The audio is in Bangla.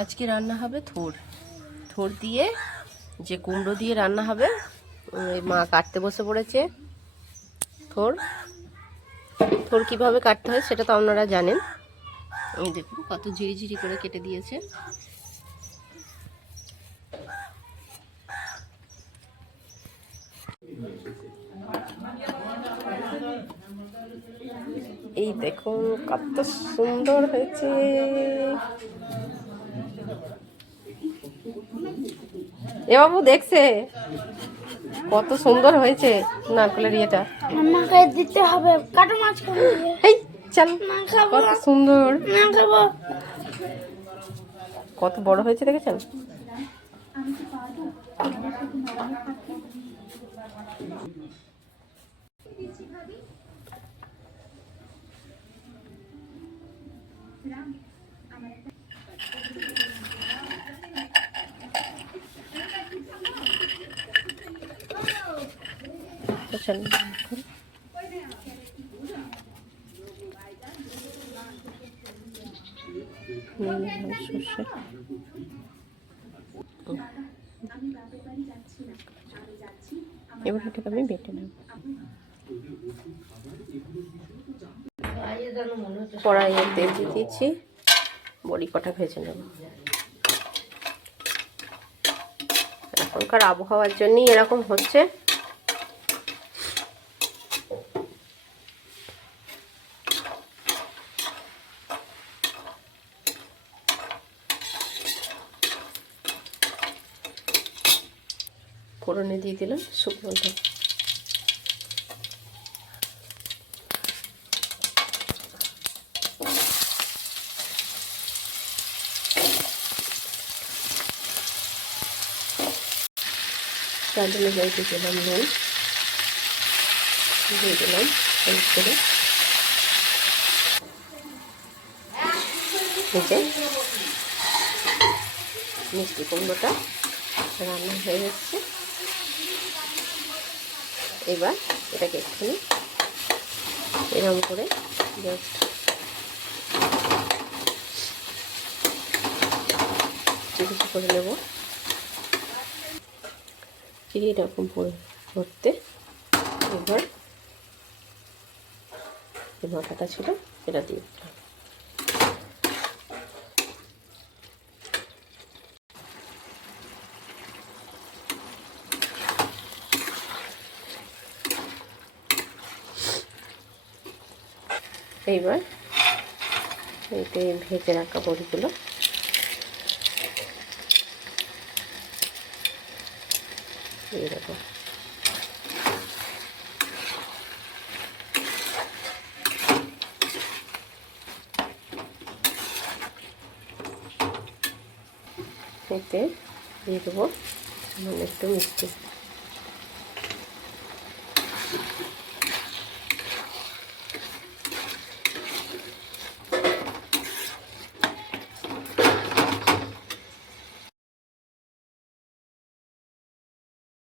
আজকে রান্না হবে থোর থোর দিয়ে, যে কুমড়ো দিয়ে রান্না হবে। মা কাটতে বসে পড়েছে। থোর থোর কীভাবে কাটতে হয় সেটা তো আপনারা জানেন। এই দেখুন কত ঝিরি ঝিরি করে কেটে দিয়েছে। এই দেখুন কত সুন্দর হয়েছে। এ বাবু দেখছে কত সুন্দর হয়েছে নারকেলের ইয়েটা। আমাকে দিতে হবে কাটো মাছ দিয়ে। এই চল, কত সুন্দর, কত বড় হয়েছে দেখেছেন। এবার এটাকে আমি বেটে নেব। কড়াইয়ে তেল দিয়ে দিয়েছি, বড়ি কটা ভেজে নেব। এখনকার আবহাওয়ার জন্যই এরকম হচ্ছে। ফোড়নে দিয়ে দিলাম শুকনো লঙ্কা, স্বাদ অনুযায়ী দিয়ে দিলাম নুন, দিয়ে দিলাম হলুদ করে। ভেজে মিষ্টি কুমড়োটা রান্না হয়ে যাচ্ছে। এবার এটাকে একটুখানি এরকম করে জাস্ট চিকিৎসা করে নেব। চিনি এরকম ভরতে এবার যে মাথাটা ছিল সেটা দিয়ে দিলাম। এইবার এতে ভেজে রাখা বড়িগুলো দিয়ে দেবো। এতে দিয়ে দেবো একটু মিষ্টি।